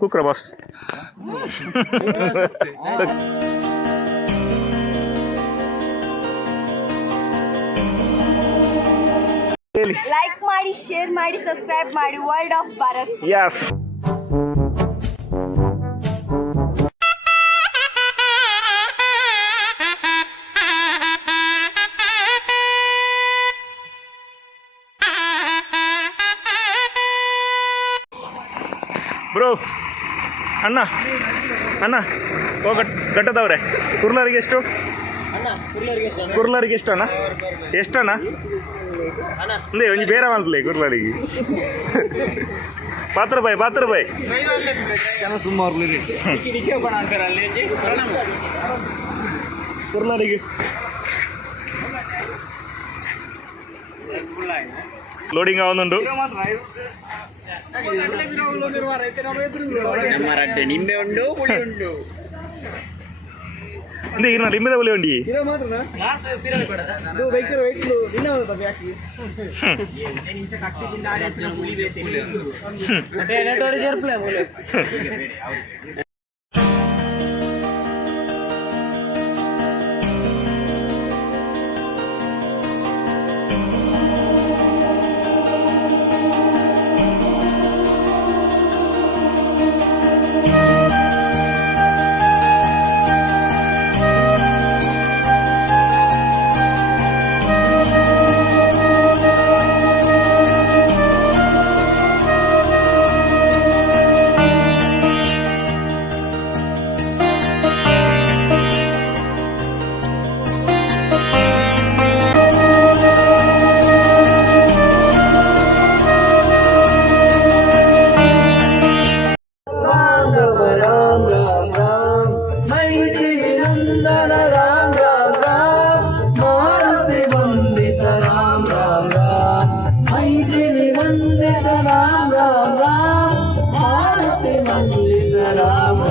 ಕುಕ್ರ boss ಹೇಳಿ like ಮಾಡಿ share ಮಾಡಿ ಸಬ್ಸ್ಕ್ರೈಬ್ ಮಾಡಿ ವರ್ಲ್ಡ್ ಆಫ್ ಭಾರತ್ ಯಸ್ ಅಣ್ಣ ಅಣ್ಣ, ಓ ಗಟ್ ಗಟ್ಟದವ್ರೆ ಕುರ್ಲರಿಗೆ ಎಷ್ಟು? ಕುರ್ಲರಿಗೆ ಎಷ್ಟು ಅಣ್ಣ? ಎಷ್ಟಣ್ಣ ಅಂದೇ ಒಂದು ಬೇರೆ ಅಂತಲೇ ಕುರ್ಲರಿಗೆ ಪಾತ್ರ ಬಾಯ್ ಪಾತ್ರ ಬಾಯ್ ಕುರ್ಲರಿಗೆ ಲೋಡಿಂಗ್ ಆವೊಂದುಂಡು ನಿಂಬೆ ಉಂಡು ಹುಳಿ ಉಂಡು இந்த இரு நான் நிம்மதி ஒளி வண்டி இரு மாத்திரனா கிளாஸ் பிறல கூட இது வெயிட் வெயிட் இன்ன வந்து தப்பி ஆக்கி இந்த கட்டி இந்த ஆளே புலி வெயிட் புலி அடே நேட்டோர் ஜெர்ப்ல புலி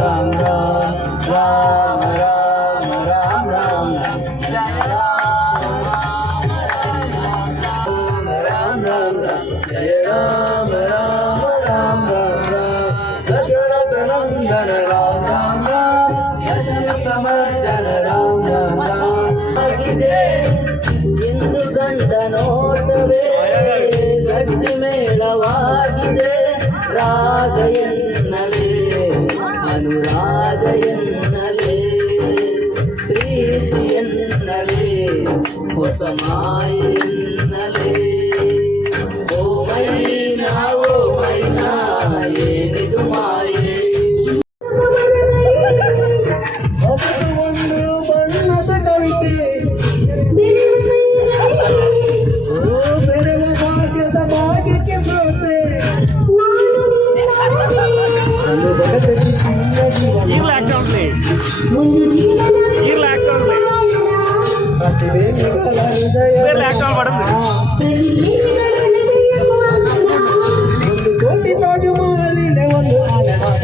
Ram Ram. ಎನ್ನಲೇ ಹೊಸ ಮಾಯ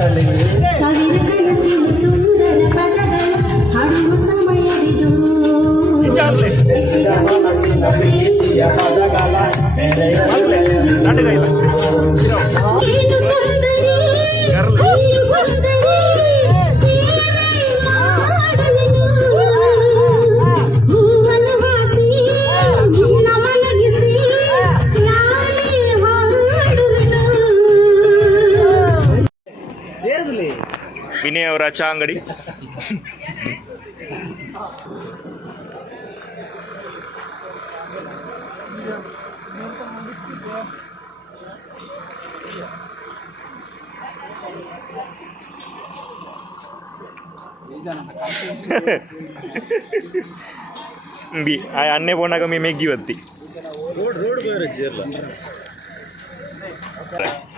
Hallelujah. ವಿನಯ್ ಅವರ ಚಾ ಅಂಗಡಿ ಬಿ ಆ ಅನ್ನೆ ಪೋನಾಗ ಮೀ ಮೆಗ್ಗಿ ಬತ್ತಿ ಮುಖದ ಪೊಕ್ಕನ ಪುಡಿ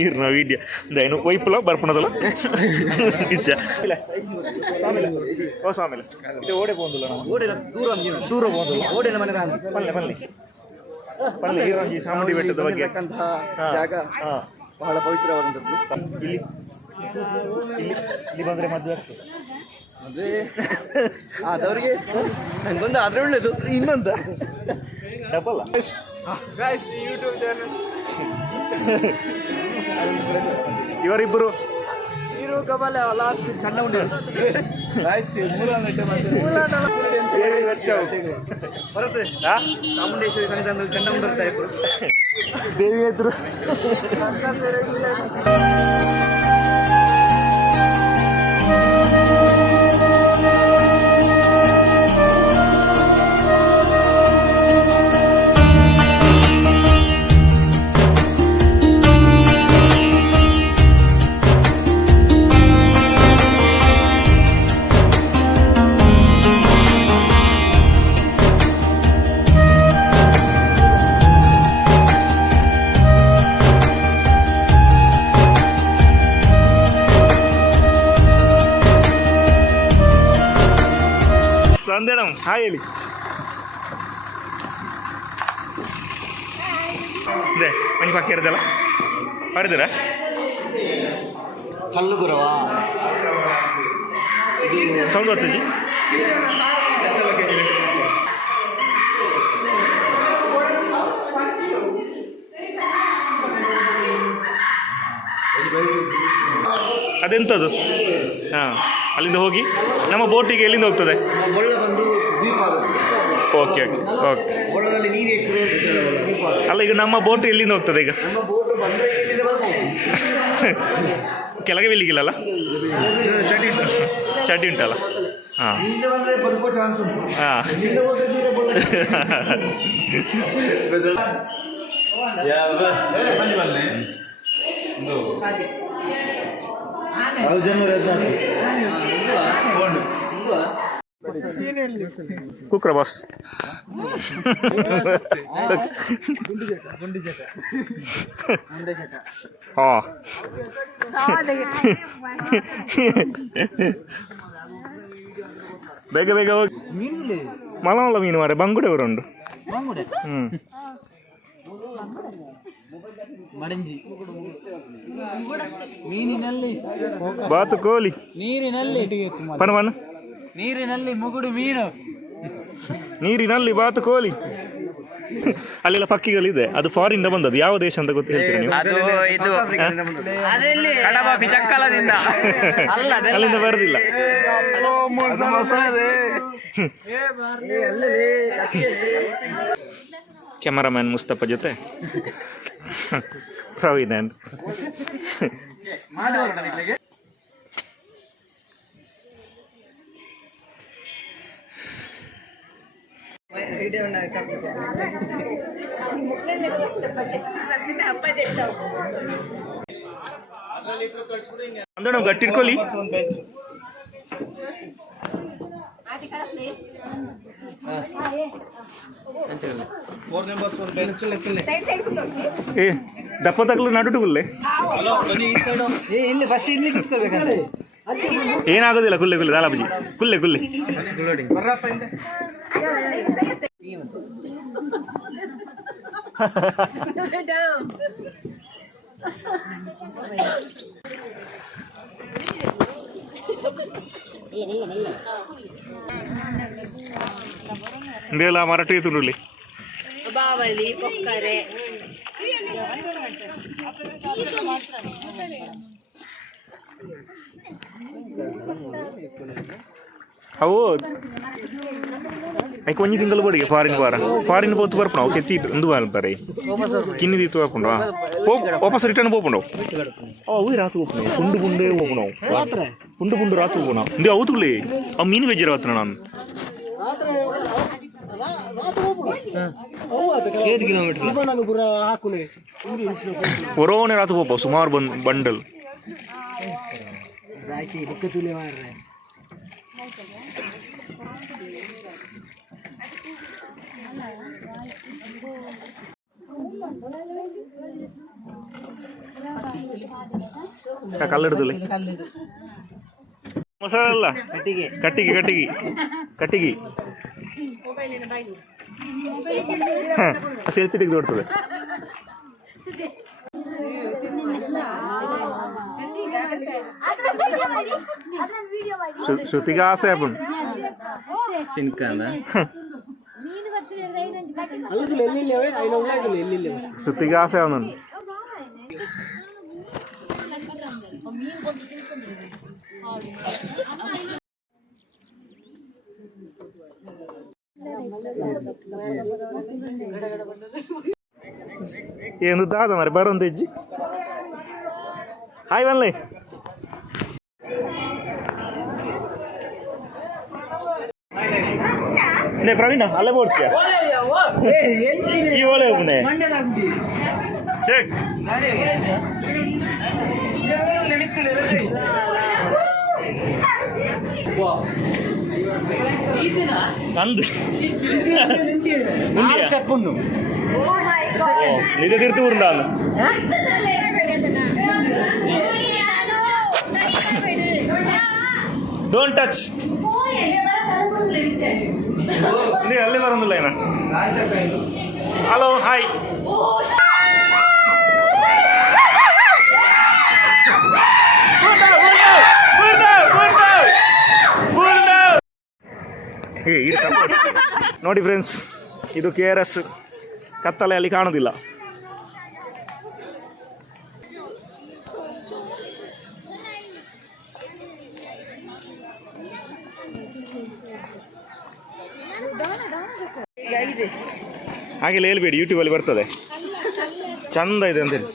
ಈರ್ನ ವೀಡ್ಯ ದೈನು ಒಯ್ಪುಲ ಬರ್ಪಣದಲ್ಲ? ಇಲ್ಲ. ಓ ಸ್ವಾಮಿಲ. ಇದು ಓಡೆ ಪೋಂದುಲ್ಲ ನಾವು. ಓಡೆ ದೂರ ದೂರ ಪೋಂದುಲ್ಲ ಓಡಿನ ಮನೆ ಬನ್ನಿ ಬನ್ನಿ ಬನ್ನಿ ಬಲ್ಲೆ ಈರಂಜಿ ಚಾಮುಂಡಿ ಬೆಟ್ಟದ ಬಗ್ಗೆ. ಜಾಗ ಬಹಳ ಪವಿತ್ರವಾದಂಥದ್ದು ಇಲ್ಲಿ ಇಲ್ಲಿ ಇಲ್ಲಿ ಬಂದ್ರೆ ಮದುವೆ ಆಗ್ತದೆ. ಮದುವೆ? ಅದವ್ರಿಗೆ ನಂಗೊಂದು ಆದ್ರೆ ಒಳ್ಳೇದು. ಇನ್ನೊಂದ. ಇವರಿಬ್ಬರು. ನೀರು ಕಬಲ ಲಾಸ್ಟ್ ಚೆನ್ನ ಉಂಡೆ ಆಯ್ತು ಬರುತ್ತೆ? ಚಾಮುಂಡೇಶ್ವರಿ ಸನ್ನಿಧಾನ ಚೆನ್ನ ಉಂಡಿರ್ತಾ ಇದ್ರು ದೇವಿ ಎದುರು ಸಂದೇಣಂ ಹಾಯ್ ಹೇಳಿ. ಇದೆ ಮಂಜು ಪಕ್ಕ ಇರೋದಲ್ಲ? ಬರೆದಿರ? ಕಲ್ಲು ಗುರವ. ಸೌಂಡ್ ಬರ್ತಜಿ ಅದೆಂಥದ್ದು ಹಾಂ, ಅಲ್ಲಿಂದ ಹೋಗಿ ನಮ್ಮ ಬೋಟಿಗೆ ಎಲ್ಲಿಂದ ಹೋಗ್ತದೆ. Okay okay okay. ಅಲ್ಲ, ಈಗ ನಮ್ಮ ಬೋಟ್ ಎಲ್ಲಿಂದ ಹೋಗ್ತದೆ ಈಗ? ಕೆಳಗೆ ಬಿಲ್ಲಿಗಿಲ್ಲಲ್ಲ ಚಡ್ಡಿ ಉಂಟಲ್ಲ ಹಾಂ. ಬನ್ನಿ ಹಾಂ. ಇಲ್ಲಿಂದ ಹೋದ್ರೆ ಸೀರೆ ಬಳ್ಳ- ಕುಕ್ರ ಬಾಸ್ ಹಾಂ ಬೇಗ ಬೇಗ ಹೋಗಿ ಮಲಮಲ್ಲ ಮೀನು ಮಾರೆ ಬಂಗುಡೆ ಉಂಟು ಹ್ಞೂ ಮಡಂಜಿ. ಮೀನಿನಲ್ಲಿ ಬಾತು ಕೋಲಿ. ನೀರಿನಲ್ಲಿ ಪನ ನೀರಿನಲ್ಲಿ ಮುಗುಡು ಮೀನು. ನೀರಿನಲ್ಲಿ ಬಾತು ಕೋಲಿ. ಅಲ್ಲೆಲ್ಲ ಪಕ್ಕಿಗಳಿದೆ. ಅದು ಫಾರಿನ್ ಬಂದದ್ದು. ಯಾವ ದೇಶ ಅಂತ ಗೊತ್ತು ಹೇಳ್ತೀರಾ ನೀವು? ಅದು ಇದು ಕಡಬ ಬಿಚಕ್ಕಲದಿಂದ ಅಲ್ಲ ಅಲ್ಲಿಂದ ಬರೋದಿಲ್ಲ. ಕ್ಯಾಮರಾಮ್ಯಾನ್ ಮುಸ್ತಫಾ ಜೊತೆ ಪ್ರವೀಣ್ and ಅಂದ್ರೆ ನಾವು ಗಟ್ಟಿ ಇಟ್ಕೊಳ್ಳಿ ಏ ದಪ್ಪ ತಗಲು ನಡುಟುಗುಲ್ಲೆ ಇಲ್ಲಿ ಫಸ್ಟ್ ಇಲ್ಲಿ ಕುತ್ಕೊಳ್ಬೇಕಂತೆ ಏನಾಗೋದಿಲ್ಲ ಕುಲ್ಲೆ ಕುಲ್ಲೆ ದಾಲಾಬಜಿ ಕುಲ್ಲೆ ಕುಲ್ಲೆ ಇಂದೆಲ್ಲ ಮರಾಠಿ ತುಂಡುಲಿ ಬಾವಲಿ ಕೊಕ್ಕರೆ. ಅವು ಐಕ್ ಒಂಜಿ ತಿಂಗಲ್ ಬೋಡಿಗೆ ಫಾರಿನ್ ಬಾರ ಫಾರಿನ್ ಪೋತು ಬರ್ಪಣ ಅವ್ಕೆ ಎತ್ತಿ ಇಂದು ಬರ್ತಾರೆ ಕಿನ್ನಿ ತೀತು ಬರ್ಪುಂಡ ವಾಪಸ್ ರಿಟರ್ನ್ ಪೋಪುಂಡು ಅವು ರಾತು ಹೋಗ್ಪಣ ಕುಂಡು ಕುಂಡೆ ಹೋಗೋಣ ಕುಂಡು ಕುಂಡು ರಾತು ಹೋಗೋಣ ಇಂದು ಅವತುಗ್ಲಿ ಅವ್ ಮೀನು ವೆಜ್ಜರ ಹತ್ರ ನಾನು ಒರೋನೆ ರಾತು ಪೋಪ ಸುಮಾರು ಬಂದ್ ಬಂಡಲ್ ರಾಕಿ ಹುಕ್ಕ ತುಲೆ ಮಾಡ್ರೆ ಕಲ್ಲಿಡ್ದಲ್ಲಿ ಮೊಸಳೆ ಅಲ್ಲ ಕಟ್ಟಿಗೆ ಕಟ್ಟಿಗೆ ಕಟ್ಟಿಗೆ ಸೆಲ್ಫಿ ತೆಗೆದು ಕೊಡ್ತದೆ ವಿಡಿಯೋ ಮಾಡಿ ಶ್ರು- ಶ್ರುತಿಗೆ ಆಸೆ ಆಪುಂಡು ತಿನ್ಕಂದ శృతిగాసే ఉందండి ఎందుకు తాగుతా మరి? బరం తెచ్చి హాయ్ వన్లే. ನೇ ಪ್ರವೀಣ ಅಲ್ಲೇ ಬೋಡ್ತೀಯ ಈ ಒಳ್ಳೆ ಹೋಗ್ನೆ ಚೆಕ್ ನಂದು ಸ್ಟೆಪ್ ಉಂಡು ಓ ನಿಜ ತಿರ್ತು ಉಂಡಾನು ಡೋಂಟ್ ಟಚ್ ನೀ ಅಲ್ಲಿ ಬರೋದಿಲ್ಲ ಏನ? ಹಲೋ ಹಾಯ್ ನೋಡಿ ಫ್ರೆಂಡ್ಸ್ ಇದು ಕೆ ಆರ್ ಎಸ್ ಕತ್ತಲೆ ಅಲ್ಲಿ ಕಾಣುವುದಿಲ್ಲ ಹಾಗೆಲ್ಲ ಹೇಳ್ಬೇಡಿ ಯೂಟ್ಯೂಬಲ್ಲಿ ಬರ್ತದೆ. ಚಂದ ಇದೆ ಅಂತೇಳಿ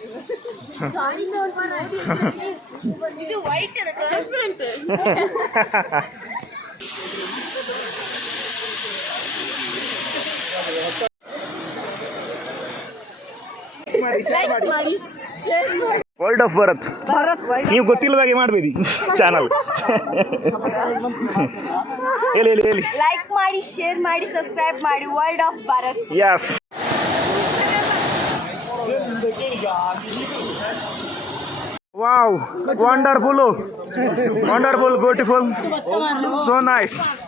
ವರ್ಲ್ಡ್ ಆಫ್ ಭರತ್ ನೀವು ಗೊತ್ತಿಲ್ಲದಾಗೆ ಮಾಡಬೇಡಿ ಚಾನಲ್ ಹೇಳಿ ಹೇಳಿ ಹೇಳಿ. ಲೈಕ್ ಮಾಡಿ ಶೇರ್ ಮಾಡಿ ಸಬ್ಸ್ಕ್ರೈಬ್ ಮಾಡಿ world of Bharat yes Wow, wonderful, wonderful, beautiful, so nice.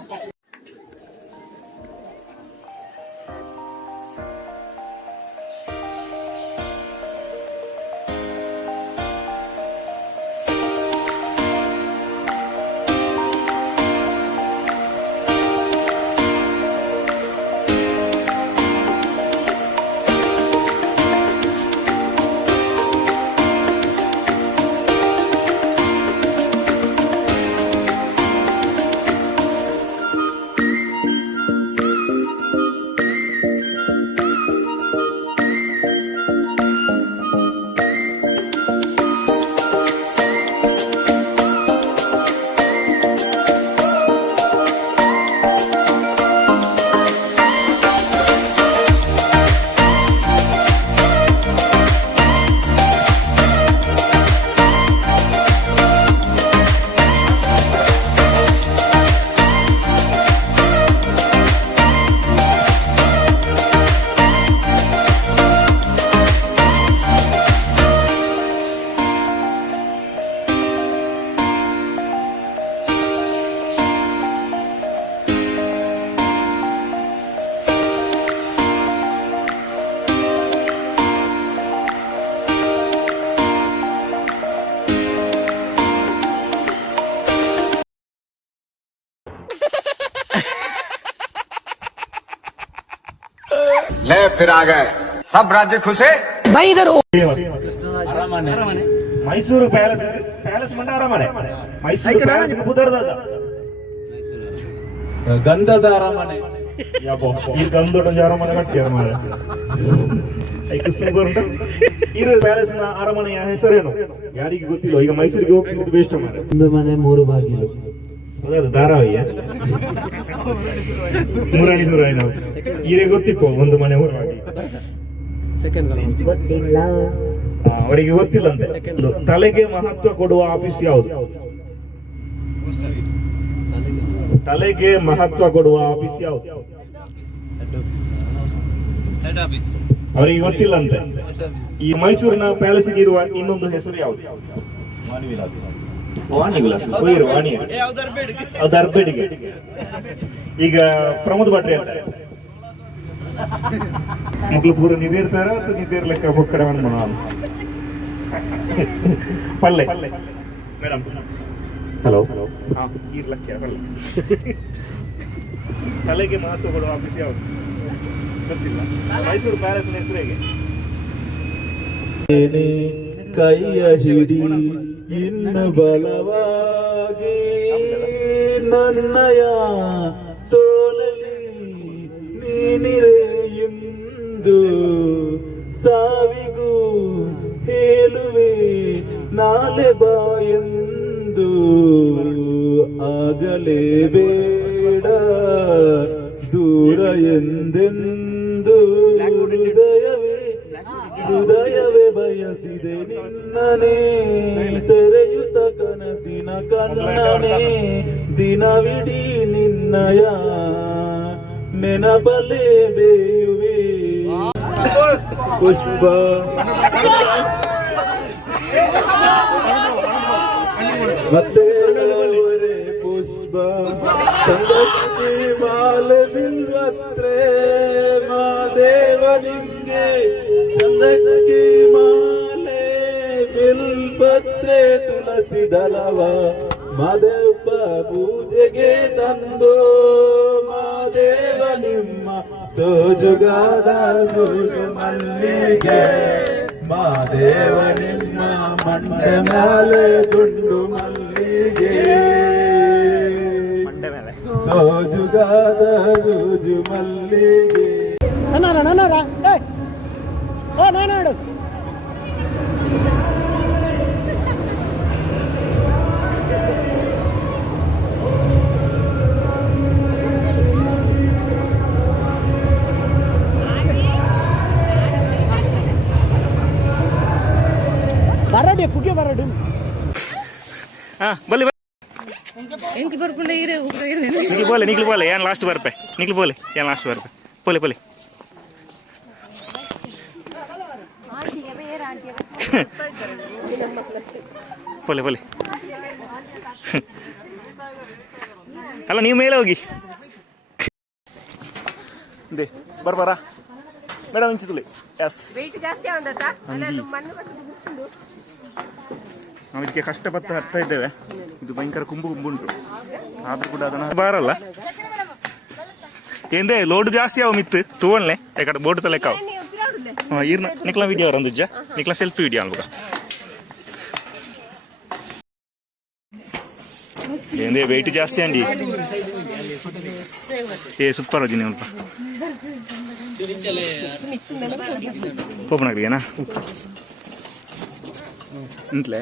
ಫಿರ್ ಆಗ ಸಬ್ ರಾಜ್ಯ ಖುಷಿ ಬೈದರು. ಮೈಸೂರು ಪ್ಯಾಲೇಸ್ ಪ್ಯಾಲೇಸ್ ಮಂಡ ಅರಮನೆ. ಮೈಸೂರು ಪ್ಯಾಲೇಸ್ ಬುಧರ್ದದ ಗಂಧದ ಅರಮನೆ. ಈ ಗಂಧದ ಅರಮನೆ ಕಟ್ಟಿ ಅರಮನೆ. ಇರೋ ಪ್ಯಾಲೇಸ್ನ ಅರಮನೆಯ ಹೆಸರೇನು? ಯಾರಿಗೆ ಗೊತ್ತಿಲ್ಲ. ಈಗ ಮೈಸೂರಿಗೆ ಹೋಗ್ತಿದ್ದು ಬೇಸ್ಟ್ ಮಾಡ ಒಂದು ಮನೆ ಮೂರು ಬಾಗಿಲು. ಹೌದದು ಧಾರಾವಾಹಿಯ ಮೂರಾಣಿ ಸುರಾಯಿ ನಾವು. ಈಗ ಗೊತ್ತಿಪ್ಪು ಒಂದು ಮನೆ ಸೆಕೆಂಡ್ ಅವರಿಗೆ ಗೊತ್ತಿಲ್ಲಂತೆ ತಲೆಗೆ ಮಹತ್ವ ಕೊಡುವ ಆಫೀಸ್ ಯಾವುದು? ತಲೆಗೆ ಮಹತ್ವ ಕೊಡುವ ಆಫೀಸ್ ಯಾವುದು? ಅವರಿಗೆ ಗೊತ್ತಿಲ್ಲ ಅಂತೆ. ಈ ಮೈಸೂರಿನ ಪ್ಯಾಲೇಸ್ಗೆ ಇರುವ ಇನ್ನೊಂದು ಹೆಸರು ಯಾವುದು? ವಾಣಿ ವಿಲಾಸ್ ವಾಣಿ ವಿಲಾಸ ಕೊಯ್ಯರು ವಾಣಿ ಅದು ಅರ್ಬೇಡಿಗೆ. ಈಗ ಪ್ರಮೋದ್ ಭಟ್ರಿ ಅಂತ ಮಕ್ಳು ಪೂರ ನಿದೇರ್ತಾರ ಅಥವಾ ನಿದೇರ್ ಲೆಕ್ಕ ಕಡೆ ಮಣ್ಣು ಪಲ್ಲೆ. ಮೇಡಮ್. ಹಲೋ. ಇರ್ಲಕ್ಕೆ ಪಲ್ಲೆ. ತಲೆಗೆ ಮಹತ್ವ ಕೊಡುವ ಆಫೀಸ್ ಯಾವುದು? ಗೊತ್ತಿಲ್ಲ. ಮೈಸೂರು ಪ್ಯಾಲೇಸ್ ಹೆಸರು ಹೇಗೆ? ಕೈಯ ಹಿಡಿ ಇನ್ನು ಬಲವಾಗಿ ನನ್ನಯ ತೋಲಲಿ ನೀನಿರೆ ಎಂದು ಸಾವಿಗೂ ಹೇಳುವೆ ನಾಳೆ ಬಾಯೆಂದು ಆಗಲೇ ಬೇಡ ದೂರ ಎಂದೆಂದು ಹೃದಯವೇ ಹೃದಯವೇ ಬಯಸಿದೆ ನಿನ್ನನೇ ಸೆರೆಯುತ ಕನಸಿನ ಕಣ್ಣನೇ ದಿನವಿಡೀ ನಿನ್ನಯ ನೆನಪಲೇ ಬೇಯುವೆ ಪುಷ್ಪ. ಮತ್ತೆ ಪುಷ್ಪ. ಸಂಗತಿ ಮಾಲೆ ಬಿಲ್ವತ್ರೆ ಮಾದೇವ ಚಂದಕ್ಕೆ ಮಾಲೆ ಬಿಲ್ಪತ್ರೆ ತುಳಸಿ ದಲವ ಮಾದೇವ ಪೂಜೆಗೆ ತಂದು ಮಾದೇವ ನಿಮ್ಮ ಸೋಜುಗಾದ ಸೂಜು ಮಲ್ಲಿಗೆ. ಮಾದೇವ ನಿಮ್ಮ ಮಂಡೆ ಮೇಲೆ ದುಂಡು ಮಲ್ಲಿಗೆ. ಸೋಜುಗಾದ ಸೂಜು ಮಲ್ಲಿಗೆ. ಹಾ ಬಲ್ಲಿ ಬಲ್ಲಿ. ಎಂಕ್ ಬರ್ಪುಂಡ ಇರೆ ಉಗ್ರ ನಿಕ್ಲಿ ಬೋಲೆ ನಿಕ್ಲಿ ಬೋಲೆ ಏನ್ ಲಾಸ್ಟ್ ಬರ್ಪೆ ನಿಕ್ಲಿ ಬೋಲೆ ಏನ್ ಲಾಸ್ಟ್ ಬರ್ಪೆ ಬೋಲೆ ಬೋಲೆ ಪೊಲೆ ಪೊಲೆ. ಅಲ್ಲ ನೀವು ಮೇಲೆ ಹೋಗಿ. ದೇ ಬರ್ಬಾರ ಮೇಡಮ್ ಇಂಚಿದ್ಲಿ ಎಸ್ ನಾವು ಇದಕ್ಕೆ ಕಷ್ಟಪಟ್ಟು ಹರ್ತಾ ಇದ್ದೇವೆ. ಇದು ಭಯಂಕರ ಕುಂಬು ಕುಂಬು ಉಂಟು. ಆದ್ರೂ ಕೂಡ ಅದನ್ನ ಬಾರಲ್ಲ. ಎಂದೇ ಲೋಡ್ ಜಾಸ್ತಿ ಅವ ಮಿತ್ತು. ತೂವಣ್ಲೆ ಯಾಕಡೆ ಬೋಟ್ ತಲೆಕಾವು ఈర్న నీకులా వీడియో రందుజ్జా నీకులా సెల్ఫీ వీడియో అనుకో ఏందే వెయిట్ జాస్తి అండి ఏ సూపర్ వచ్చింది అಲ್ಪ కోపం అక్కడికేనా ఇంట్లే